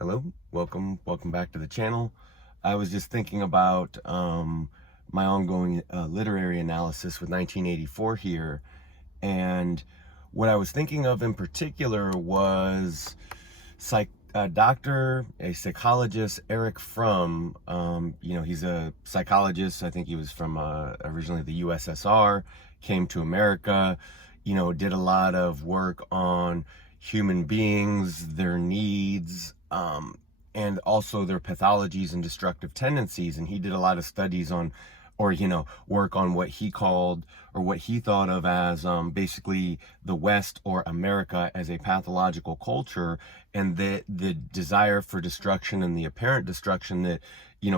Hello, welcome back to the channel. I was just thinking about my ongoing literary analysis with 1984 here, and what I was thinking of in particular was a psychologist, Erich Fromm. He's a psychologist. I think he was from originally the USSR, came to America, did a lot of work on human beings, their needs, and also their pathologies and destructive tendencies. And he did a lot of studies on, or work on what he called or what he thought of as basically the West or America as a pathological culture, and the desire for destruction and the apparent destruction that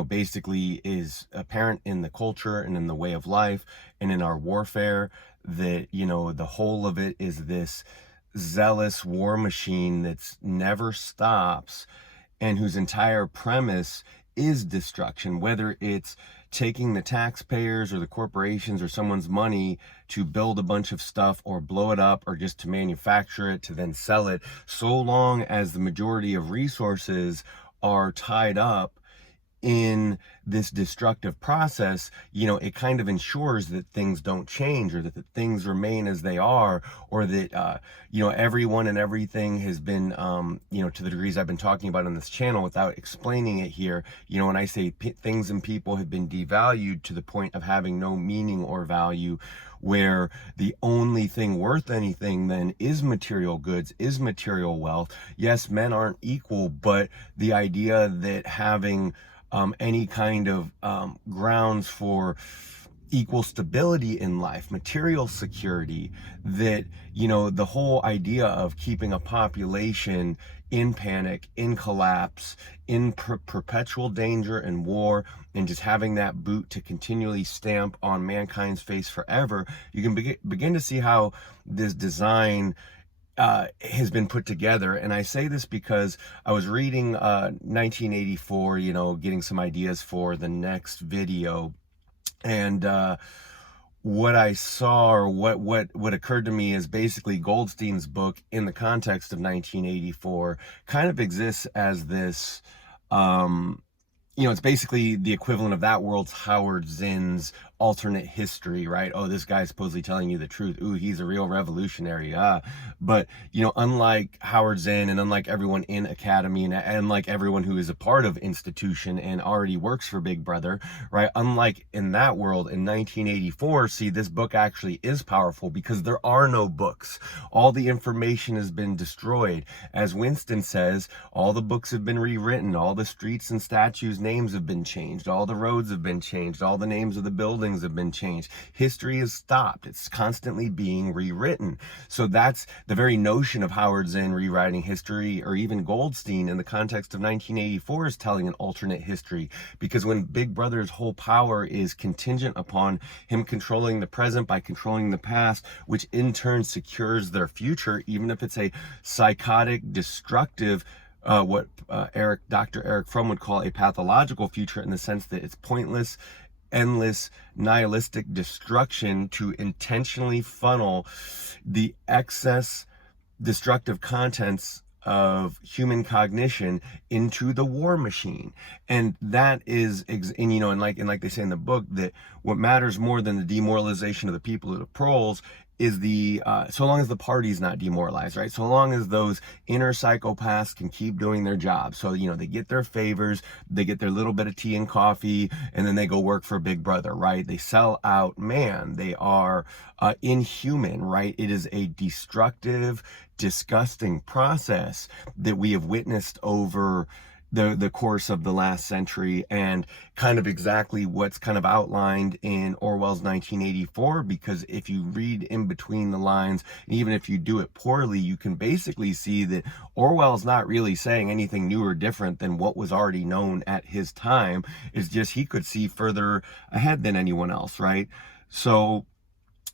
basically is apparent in the culture and in the way of life and in our warfare, that the whole of it is this zealous war machine that's never stops, and whose entire premise is destruction, whether it's taking the taxpayers or the corporations or someone's money to build a bunch of stuff or blow it up, or just to manufacture it to then sell it. So long as the majority of resources are tied up in this destructive process, it kind of ensures that things don't change, or that things remain as they are, or that, everyone and everything has been, to the degrees I've been talking about on this channel without explaining it here, when I say things and people have been devalued to the point of having no meaning or value, where the only thing worth anything then is material goods, is material wealth. Yes, men aren't equal, but the idea that having any kind of grounds for equal stability in life, material security, that, the whole idea of keeping a population in panic, in collapse, in perpetual danger and war, and just having that boot to continually stamp on mankind's face forever, you can begin to see how this design has been put together. And I say this because I was reading 1984, getting some ideas for the next video, and what I saw, or what occurred to me, is basically Goldstein's book in the context of 1984 kind of exists as this, it's basically the equivalent of that world's Howard Zinn's alternate history, right? Oh, this guy's supposedly telling you the truth. Ooh, he's a real revolutionary. But, unlike Howard Zinn, and unlike everyone in Academy, and unlike everyone who is a part of institution and already works for Big Brother, right? Unlike in that world, in 1984, see, this book actually is powerful because there are no books. All the information has been destroyed. As Winston says, all the books have been rewritten. All the streets and statues' names have been changed. All the roads have been changed. All the names of the buildings have been changed. History has stopped. It's constantly being rewritten. So that's the very notion of Howard Zinn rewriting history, or even Goldstein in the context of 1984 is telling an alternate history. Because when Big Brother's whole power is contingent upon him controlling the present by controlling the past, which in turn secures their future, even if it's a psychotic, destructive, what Dr. Erich Fromm would call a pathological future, in the sense that it's pointless, endless, nihilistic destruction to intentionally funnel the excess destructive contents of human cognition into the war machine. And that is, and like they say in the book, that what matters more than the demoralization of the people, of the proles, is the so long as the party's not demoralized, right? So long as those inner psychopaths can keep doing their job. So, they get their favors, they get their little bit of tea and coffee, and then they go work for Big Brother, right? They sell out man. They are inhuman, right? It is a destructive, disgusting process that we have witnessed over the course of the last century, and kind of exactly what's kind of outlined in Orwell's 1984. Because if you read in between the lines, and even if you do it poorly, you can basically see that Orwell's not really saying anything new or different than what was already known at his time. It's just he could see further ahead than anyone else, right? So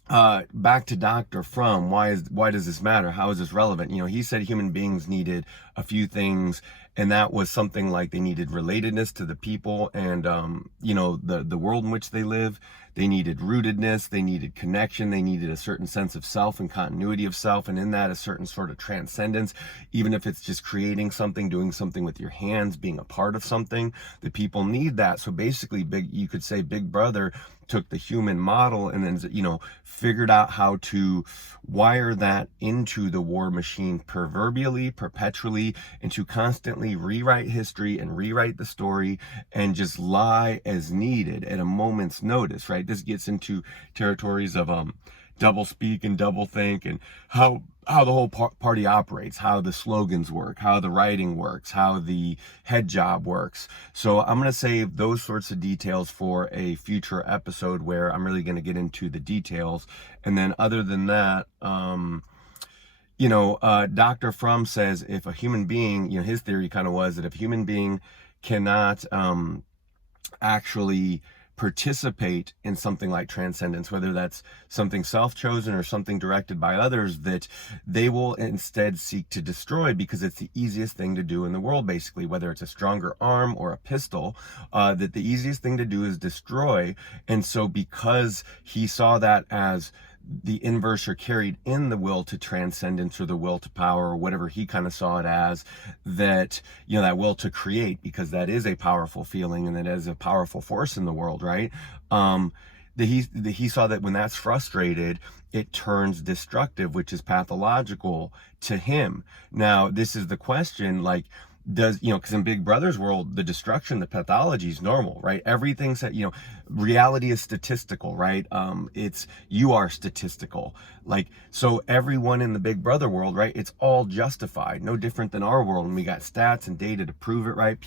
back to Dr. Fromm, why does this matter? How is this relevant? He said human beings needed a few things, and that was something like they needed relatedness to the people and the world in which they live. They needed rootedness, they needed connection, they needed a certain sense of self and continuity of self, and in that a certain sort of transcendence, even if it's just creating something, doing something with your hands, being a part of something. The people need that. So basically, you could say Big Brother took the human model and then figured out how to wire that into the war machine proverbially, perpetually, and to constantly rewrite history and rewrite the story and just lie as needed at a moment's notice, right? This gets into territories of double speak and double think, and how the whole party operates, how the slogans work, how the writing works, how the head job works. So I'm going to save those sorts of details for a future episode where I'm really going to get into the details. And then other than that, Dr. Fromm says if a human being, his theory kind of was that if a human being cannot actually participate in something like transcendence, whether that's something self-chosen or something directed by others, that they will instead seek to destroy because it's the easiest thing to do in the world, basically, whether it's a stronger arm or a pistol, that the easiest thing to do is destroy. And so because he saw that as the inverse or carried in the will to transcendence or the will to power or whatever he kind of saw it as, that that will to create, because that is a powerful feeling and that is a powerful force in the world, right? That he saw that when that's frustrated, it turns destructive, which is pathological to him. Now this is the question, like, because in Big Brother's world, the destruction, the pathology is normal, right? Everything's that, reality is statistical, right? You are statistical. Like, so everyone in the Big Brother world, right? It's all justified, no different than our world. And we got stats and data to prove it, right?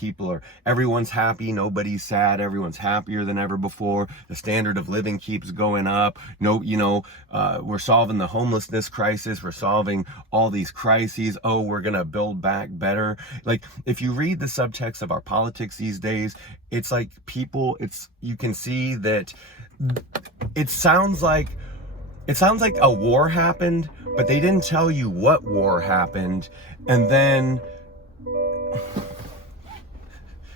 Everyone's happy, nobody's sad, everyone's happier than ever before. The standard of living keeps going up. We're solving the homelessness crisis. We're solving all these crises. Oh, we're going to build back better. Like, if you read the subtext of our politics these days, it's like you can see that it sounds like a war happened, but they didn't tell you what war happened. And then,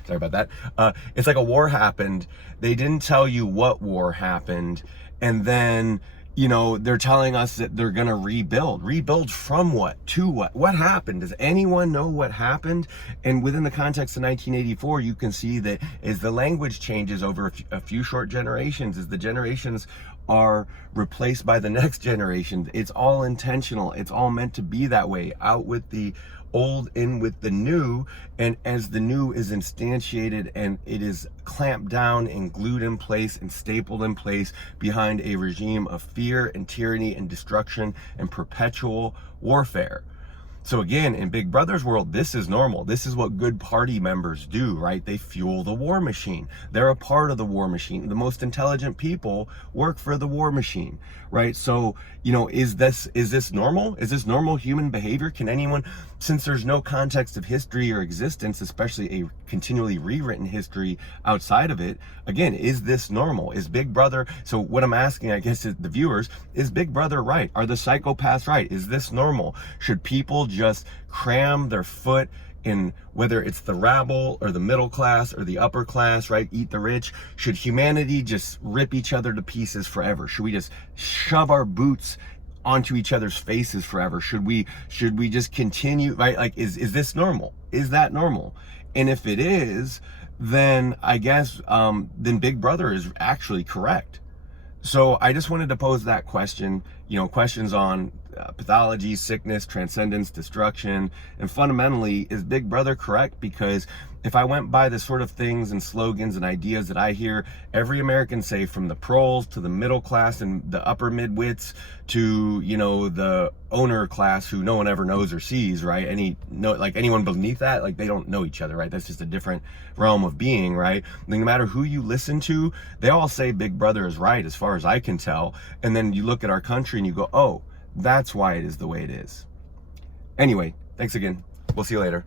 sorry about that. It's like a war happened. They didn't tell you what war happened. And then, they're telling us that they're going to rebuild from what, to what happened? Does anyone know what happened? And within the context of 1984, you can see that as the language changes over a few short generations, as the generations are replaced by the next generation, it's all intentional. It's all meant to be that way. Out with the old, in with the new. And as the new is instantiated and it is clamped down and glued in place and stapled in place behind a regime of fear and tyranny and destruction and perpetual warfare. So again, in Big Brother's world, this is normal. This is what good party members do, right? They fuel the war machine. They're a part of the war machine. The most intelligent people work for the war machine, right? So, is this normal? Is this normal human behavior? Can anyone, since there's no context of history or existence, especially a continually rewritten history outside of it, again, is this normal? Is Big Brother, so what I'm asking, I guess, is the viewers, is Big Brother right? Are the psychopaths right? Is this normal? Should people just cram their foot in, whether it's the rabble or the middle class or the upper class, right? Eat the rich. Should humanity just rip each other to pieces forever? Should we just shove our boots onto each other's faces forever? Should we just continue, right? Like, is this normal? Is that normal? And if it is, then I guess then Big Brother is actually correct. So I just wanted to pose that question, questions on pathology, sickness, transcendence, destruction, and fundamentally, is Big Brother correct? Because if I went by the sort of things and slogans and ideas that I hear every American say, from the proles to the middle class and the upper midwits to, the owner class who no one ever knows or sees, right? Anyone beneath that, like, they don't know each other, right? That's just a different realm of being, right? No matter who you listen to, they all say Big Brother is right, as far as I can tell. And then you look at our country and you go, oh, that's why it is the way it is. Anyway, thanks again. We'll see you later.